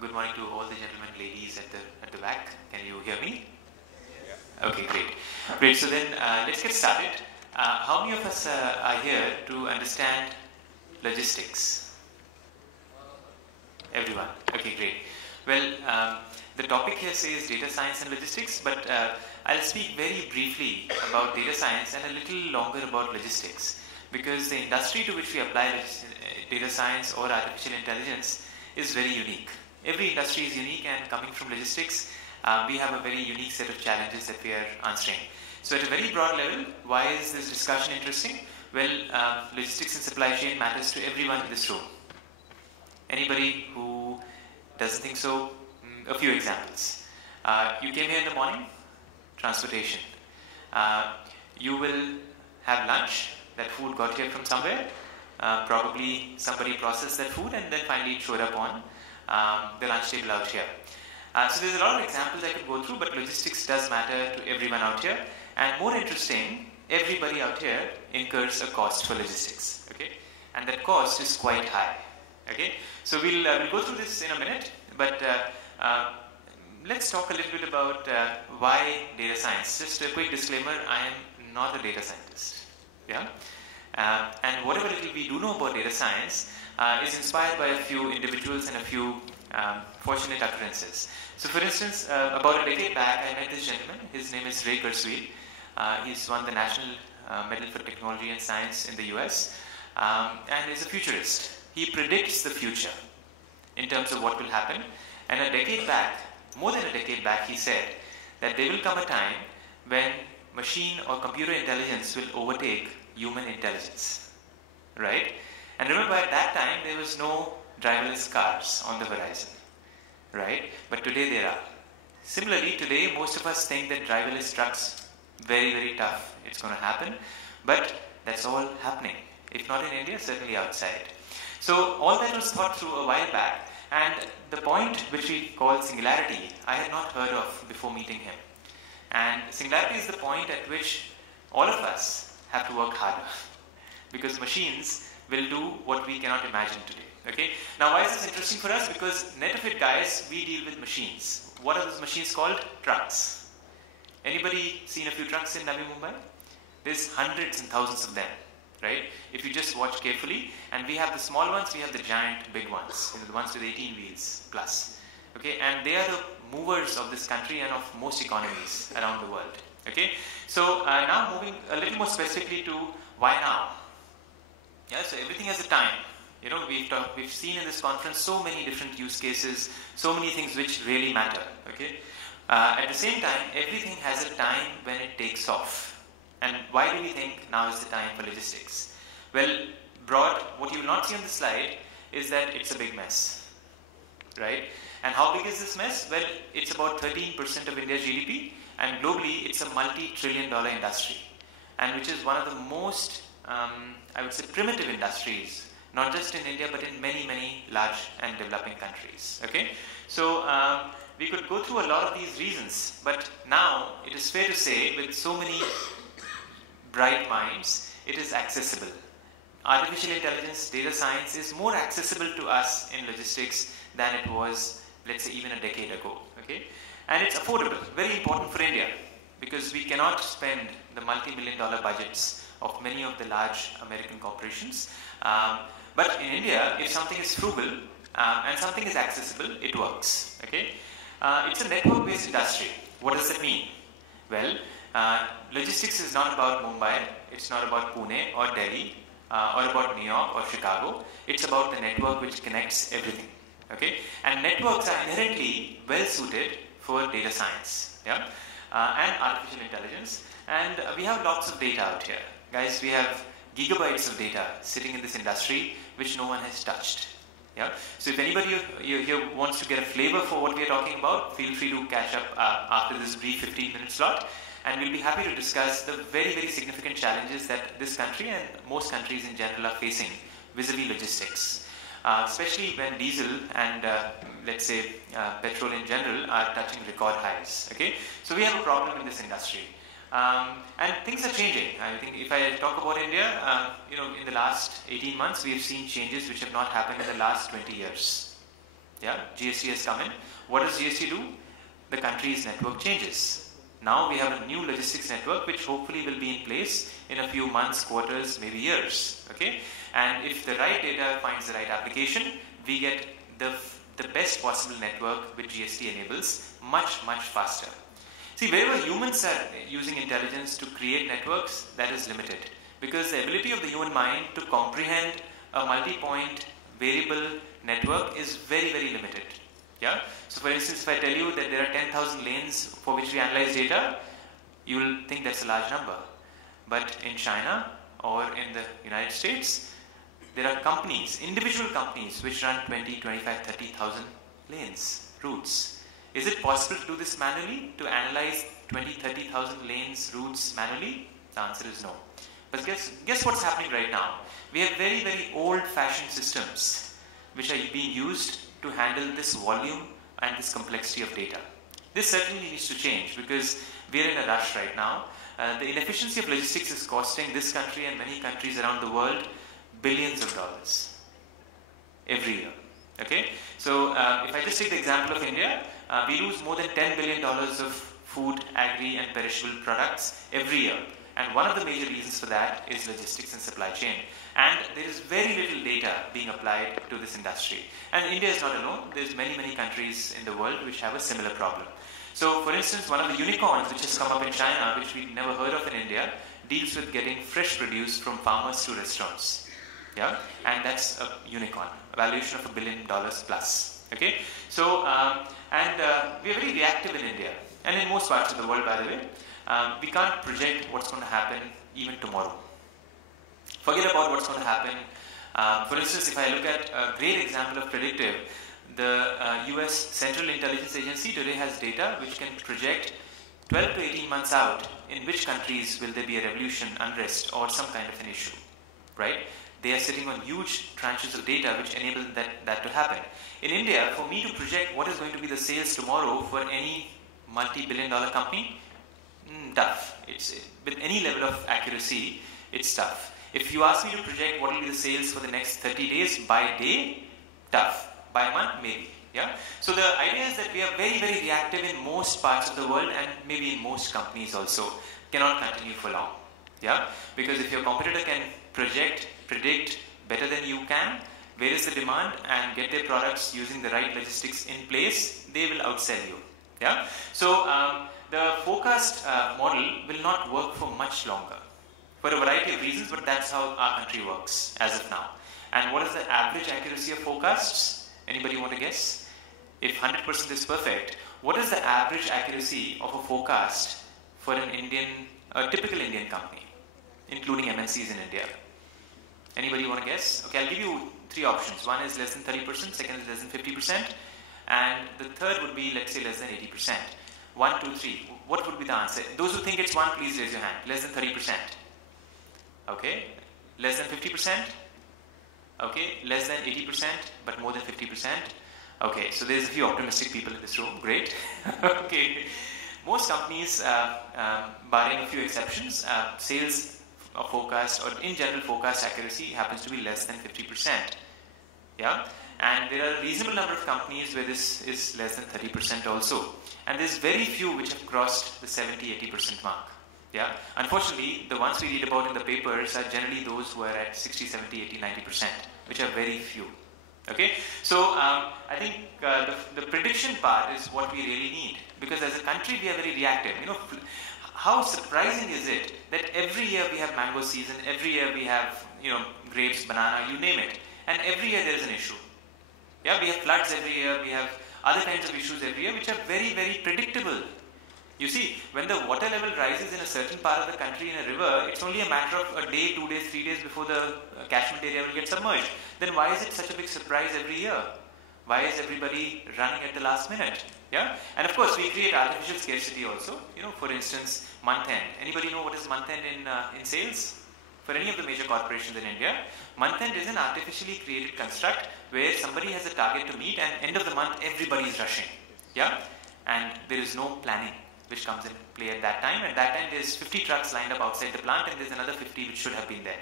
Good morning to all the gentlemen, ladies at the back. Can you hear me? Yeah. Okay, great. Great. So then let's get started. How many of us are here to understand logistics? Everyone. Okay, great. Well, the topic here says data science and logistics, but I'll speak very briefly about data science and a little longer about logistics, because the industry to which we apply data science or artificial intelligence is very unique. Every industry is unique, and coming from logistics, we have a very unique set of challenges that we are answering. So at a very broad level, why is this discussion interesting? Well, logistics and supply chain matters to everyone in this room. Anybody who doesn't think so? A few examples. You came here in the morning, transportation. You will have lunch, that food got here from somewhere. Probably somebody processed that food and then finally it showed up on the lunch table out here. So there's a lot of examples I could go through, but logistics does matter to everyone out here. And more interesting, everybody out here incurs a cost for logistics. Okay? And that cost is quite high. Okay? So we'll go through this in a minute, but let's talk a little bit about why data science. Just a quick disclaimer, I am not a data scientist. Yeah? And whatever little we do know about data science is inspired by a few individuals and a few fortunate occurrences. So for instance, about a decade back, I met this gentleman. His name is Ray Kurzweil. He's won the National Medal for Technology and Science in the US, and is a futurist. He predicts the future in terms of what will happen. And a decade back, more than a decade back, he said that there will come a time when machine or computer intelligence will overtake human intelligence, right? And remember, at that time, there was no driverless cars on the horizon, right? But today there are. Similarly, today, most of us think that driverless trucks, very, very tough. It's going to happen. But that's all happening. If not in India, certainly outside. So all that was thought through a while back. And the point which we call singularity, I had not heard of before meeting him. And singularity is the point at which all of us have to work harder, because machines will do what we cannot imagine today. Okay? Now, why is this interesting for us? Because net of it, guys, we deal with machines. What are those machines called? Trucks. Anybody seen a few trucks in Navi Mumbai? There's hundreds and thousands of them, right? If you just watch carefully, and we have the small ones, we have the giant big ones, the ones with 18 wheels plus. Okay? And they are the movers of this country and of most economies around the world. Okay? So now moving a little more specifically to why now. Yeah, so everything has a time. You know, we've seen in this conference so many different use cases, so many things which really matter. Okay? At the same time, everything has a time when it takes off. And why do we think now is the time for logistics? Well, broad, what you will not see on the slide is that it's a big mess. Right? And how big is this mess? Well, it's about 13% of India's GDP, and globally it's a multi-trillion-dollar industry, and which is one of the most, I would say, primitive industries, not just in India, but in many, many large and developing countries. Okay? So we could go through a lot of these reasons, but now it is fair to say, with so many bright minds, it is accessible. Artificial intelligence, data science is more accessible to us in logistics than it was, let's say, even a decade ago. Okay? And it's affordable, very important for India, because we cannot spend the multi-million-dollar budgets of many of the large American corporations. But in India, if something is frugal and something is accessible, it works. Okay? It's a network-based industry. What does that mean? Well, logistics is not about Mumbai, it's not about Pune or Delhi or about New York or Chicago. It's about the network which connects everything. Okay? And networks are inherently well suited for data science, yeah? And artificial intelligence. And we have lots of data out here. Guys, we have gigabytes of data sitting in this industry which no one has touched. Yeah? So if anybody here wants to get a flavor for what we are talking about, feel free to catch up after this brief 15-minute slot. And we'll be happy to discuss the very, very significant challenges that this country and most countries in general are facing vis-a-vis logistics. Especially when diesel and let's say petrol in general are touching record highs. Okay, so we have a problem in this industry, and things are changing. I think if I talk about India, in the last 18 months we have seen changes which have not happened in the last 20 years. Yeah, GST has come in. What does GST do? The country's network changes. Now we have a new logistics network which hopefully will be in place in a few months, quarters, maybe years. Okay, and if the right data finds the right application, we get the best possible network which GST enables much faster. See, wherever humans are using intelligence to create networks, that is limited, because the ability of the human mind to comprehend a multi-point variable network is very limited. Yeah. So for instance, if I tell you that there are 10,000 lanes for which we analyze data, you will think that's a large number. But in China or in the United States, there are companies, individual companies, which run 20, 25, 30,000 lanes, routes. Is it possible to do this manually, to analyze 20, 30,000 lanes, routes manually? The answer is no. But guess what's happening right now? We have very old-fashioned systems which are being used to handle this volume and this complexity of data. This certainly needs to change, because we are in a rush right now. The inefficiency of logistics is costing this country and many countries around the world billions of dollars every year. Okay, so if I just take the example of India, we lose more than $10 billion of food, agri and perishable products every year. And one of the major reasons for that is logistics and supply chain. And there is very little data being applied to this industry. And India is not alone. There's many countries in the world which have a similar problem. So for instance, one of the unicorns which has come up in China, which we've never heard of in India, deals with getting fresh produce from farmers to restaurants. Yeah, and that's a unicorn, a valuation of $1 billion plus. Okay, so we are very reactive in India, and in most parts of the world, by the way. We can't project what's going to happen even tomorrow. Forget about what's going to happen. For instance, if I look at a great example of predictive, the US Central Intelligence Agency today has data which can project 12 to 18 months out in which countries will there be a revolution, unrest, or some kind of an issue, right? They are sitting on huge tranches of data which enable that to happen. In India, for me to project what is going to be the sales tomorrow for any multi-billion-dollar company, tough. With any level of accuracy, it's tough. If you ask me to project what will be the sales for the next 30 days by day, tough. By month, maybe. Yeah. So the idea is that we are very reactive in most parts of the world, and maybe in most companies also. Cannot continue for long. Yeah. Because if your competitor can predict better than you can, where is the demand, and get their products using the right logistics in place, they will outsell you. Yeah. So the forecast model will not work for much longer, for a variety of reasons, but that's how our country works as of now. And what is the average accuracy of forecasts? Anybody want to guess? If 100% is perfect, what is the average accuracy of a forecast for a typical Indian company, including MNCs in India? Anybody want to guess? Okay, I'll give you three options. One is less than 30%, second is less than 50%, and the third would be, let's say, less than 80%. 1, 2, 3. What would be the answer? Those who think it's 1, please raise your hand. Less than 30%. Okay. Less than 50%. Okay. Less than 80%, but more than 50%. Okay. So there's a few optimistic people in this room. Great. Okay. Most companies, barring a few exceptions, sales forecast, or in general forecast accuracy, happens to be less than 50%. Yeah. And there are a reasonable number of companies where this is less than 30% also. And there's very few which have crossed the 70-80% mark. Yeah. Unfortunately, the ones we read about in the papers are generally those who are at 60, 70, 80, 90%, which are very few. Okay. So I think the prediction part is what we really need, because as a country we are very reactive. You know, how surprising is it that every year we have mango season, every year we have, you know, grapes, banana, you name it, and every year there is an issue. Yeah, we have floods every year, we have other kinds of issues every year which are very predictable. You see, when the water level rises in a certain part of the country in a river, it's only a matter of a day, 2 days, 3 days before the catchment area will get submerged. Then why is it such a big surprise every year? Why is everybody running at the last minute? Yeah, and of course we create artificial scarcity also. You know, for instance, month end. Anybody know what is month end in sales? For any of the major corporations in India, month end is an artificially created construct where somebody has a target to meet, and end of the month everybody is rushing. Yeah, and there is no planning which comes in play at that time. At that time there's 50 trucks lined up outside the plant, and there's another 50 which should have been there,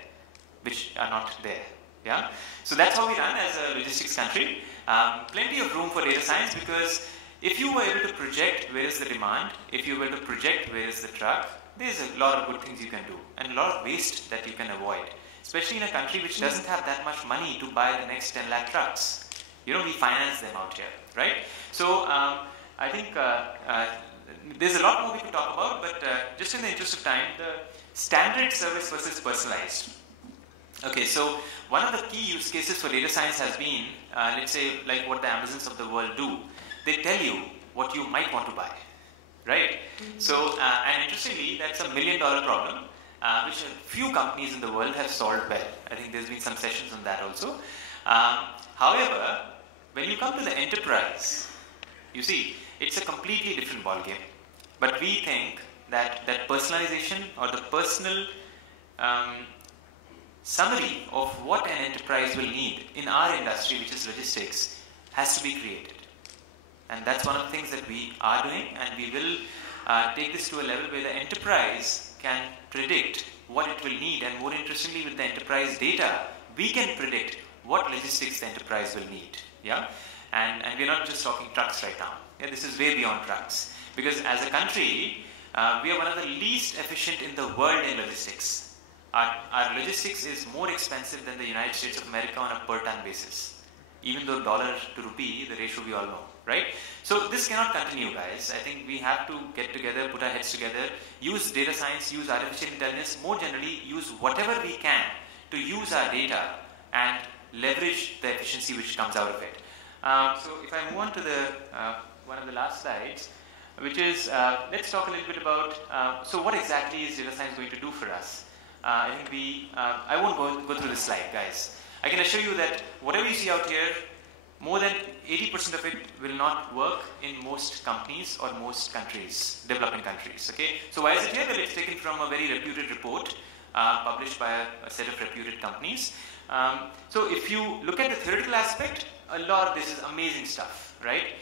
which are not there. Yeah. So that's how we run as a logistics country. Plenty of room for data science, because if you were able to project where is the demand, if you were to project where is the truck, there's a lot of good things you can do and a lot of waste that you can avoid, especially in a country which doesn't have that much money to buy the next 10 lakh trucks. You know, we finance them out here, right? So I think there's a lot more we could talk about, but just in the interest of time, the standard service versus personalized. Okay, so one of the key use cases for data science has been, let's say, like what the Amazons of the world do. They tell you what you might want to buy, right? So, and interestingly, that's $1 million problem, which a few companies in the world have solved well. I think there's been some sessions on that also. However, when you come to the enterprise, you see, it's a completely different ballgame. But we think that personalization or the personal summary of what an enterprise will need in our industry, which is logistics, has to be created. And that's one of the things that we are doing, and we will take this to a level where the enterprise can predict what it will need, and more interestingly, with the enterprise data, we can predict what logistics the enterprise will need. Yeah, and we're not just talking trucks right now. Yeah, this is way beyond trucks, because as a country, we are one of the least efficient in the world in logistics. Our logistics is more expensive than the United States of America on a per ton basis, even though dollar to rupee, the ratio we all know. Right? So this cannot continue, guys. I think we have to get together, put our heads together, use data science, use artificial intelligence, more generally use whatever we can to use our data and leverage the efficiency which comes out of it. So if I move on to the one of the last slides, which is, let's talk a little bit about, so what exactly is data science going to do for us? I think I won't go through this slide, guys. I can assure you that whatever you see out here, more than 80% of it will not work in most companies or most countries, developing countries. Okay, so why is it here? Well, it's taken from a very reputed report published by a set of reputed companies. So if you look at the theoretical aspect, a lot of this is amazing stuff, right?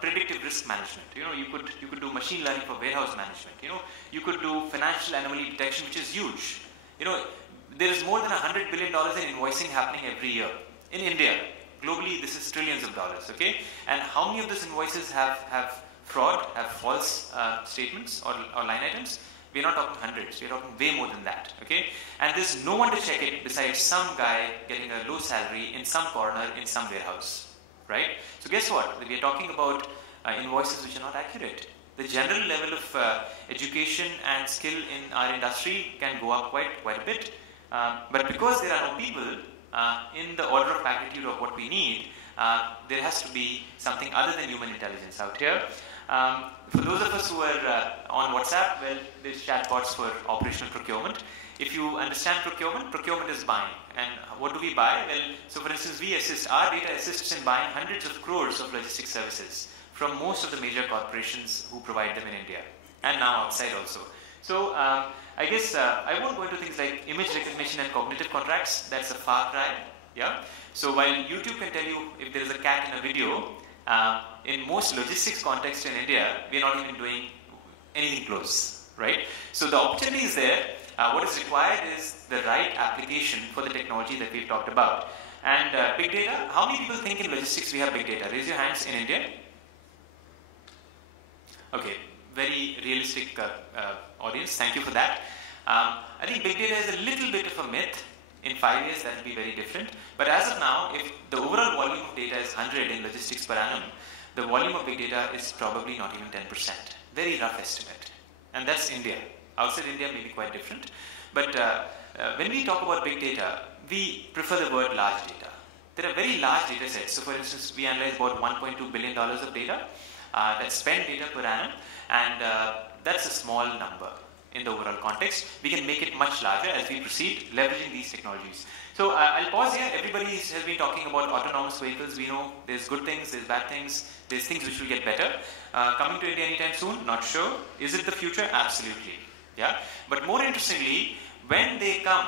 Predictive risk management. You know, you could do machine learning for warehouse management. You know, you could do financial anomaly detection, which is huge. You know, there is more than $100 billion in invoicing happening every year in India. Globally, this is trillions of dollars, okay? And how many of those invoices have fraud, have false statements or line items? We're not talking hundreds, we're talking way more than that, okay? And there's no one to check it besides some guy getting a low salary in some corner in some warehouse, right? So guess what? We're talking about invoices which are not accurate. The general level of education and skill in our industry can go up quite a bit. But because there are no people, in the order of magnitude of what we need, there has to be something other than human intelligence out here. For those of us who are on WhatsApp, well, there's chatbots for operational procurement. If you understand procurement is buying. And what do we buy? Well, so for instance, our data assists in buying hundreds of crores of logistics services from most of the major corporations who provide them in India, and now outside also. So I guess I won't go into things like image recognition and cognitive contracts. That's a far cry. Yeah. So while YouTube can tell you if there is a cat in a video, in most logistics contexts in India, we are not even doing anything close, right? So the opportunity is there. What is required is the right application for the technology that we've talked about. And big data. How many people think in logistics we have big data? Raise your hands in India. Okay. Very realistic audience. Thank you for that. I think big data is a little bit of a myth. In 5 years, that will be very different. But as of now, if the overall volume of data is 100 in logistics per annum, the volume of big data is probably not even 10%. Very rough estimate. And that's India. Outside India may be quite different. But when we talk about big data, we prefer the word large data. There are very large data sets. So for instance, we analyze about $1.2 billion of data. That's spent data per annum. And that's a small number in the overall context. We can make it much larger as we proceed leveraging these technologies. So I'll pause here. Everybody has been talking about autonomous vehicles. We know there's good things, there's bad things, there's things which will get better. Coming to India anytime soon? Not sure. Is it the future? Absolutely. Yeah. But more interestingly, when they come,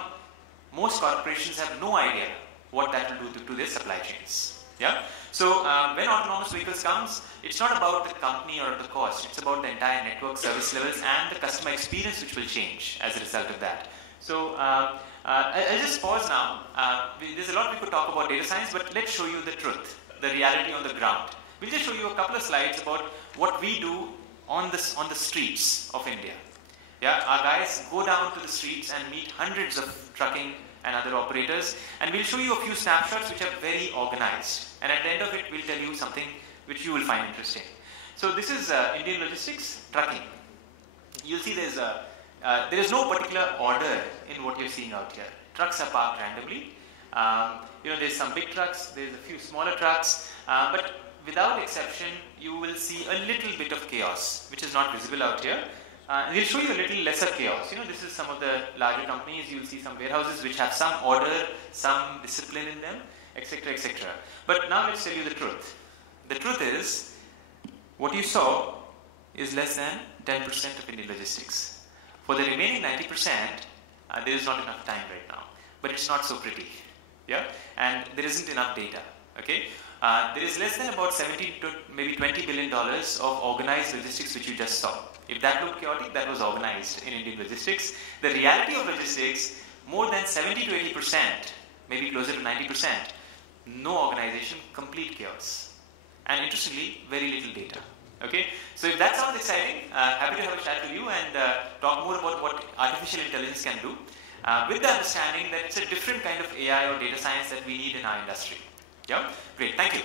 most corporations have no idea what that will do to their supply chains. Yeah. So when autonomous vehicles comes, it's not about the company or the cost. It's about the entire network, service levels, and the customer experience which will change as a result of that. So I'll just pause now. There's a lot we could talk about data science, but let's show you the truth, the reality on the ground. We'll just show you a couple of slides about what we do on the streets of India. Yeah, our guys go down to the streets and meet hundreds of trucking and other operators, and we'll show you a few snapshots which are very organized. And at the end of it, we'll tell you something which you will find interesting. So this is Indian logistics trucking. You'll see there is no particular order in what you're seeing out here. Trucks are parked randomly. There's some big trucks, there's a few smaller trucks, but without exception, you will see a little bit of chaos, which is not visible out here. We'll show you a little lesser chaos. This is some of the larger companies. You'll see some warehouses which have some order, some discipline in them, etc., etc. But now let's tell you the truth. The truth is, what you saw is less than 10% of Indian logistics. For the remaining 90%, there is not enough time right now. But it's not so pretty. Yeah? And there isn't enough data. Okay? There is less than about 17 to maybe $20 billion of organized logistics which you just saw. If that looked chaotic, that was organized in Indian logistics. The reality of logistics, more than 70 to 80%, maybe closer to 90%, no organization, complete chaos. And interestingly, very little data. Okay? So if that sounds exciting, happy to have a chat with you and talk more about what artificial intelligence can do, with the understanding that it's a different kind of AI or data science that we need in our industry. Yeah? Great. Thank you.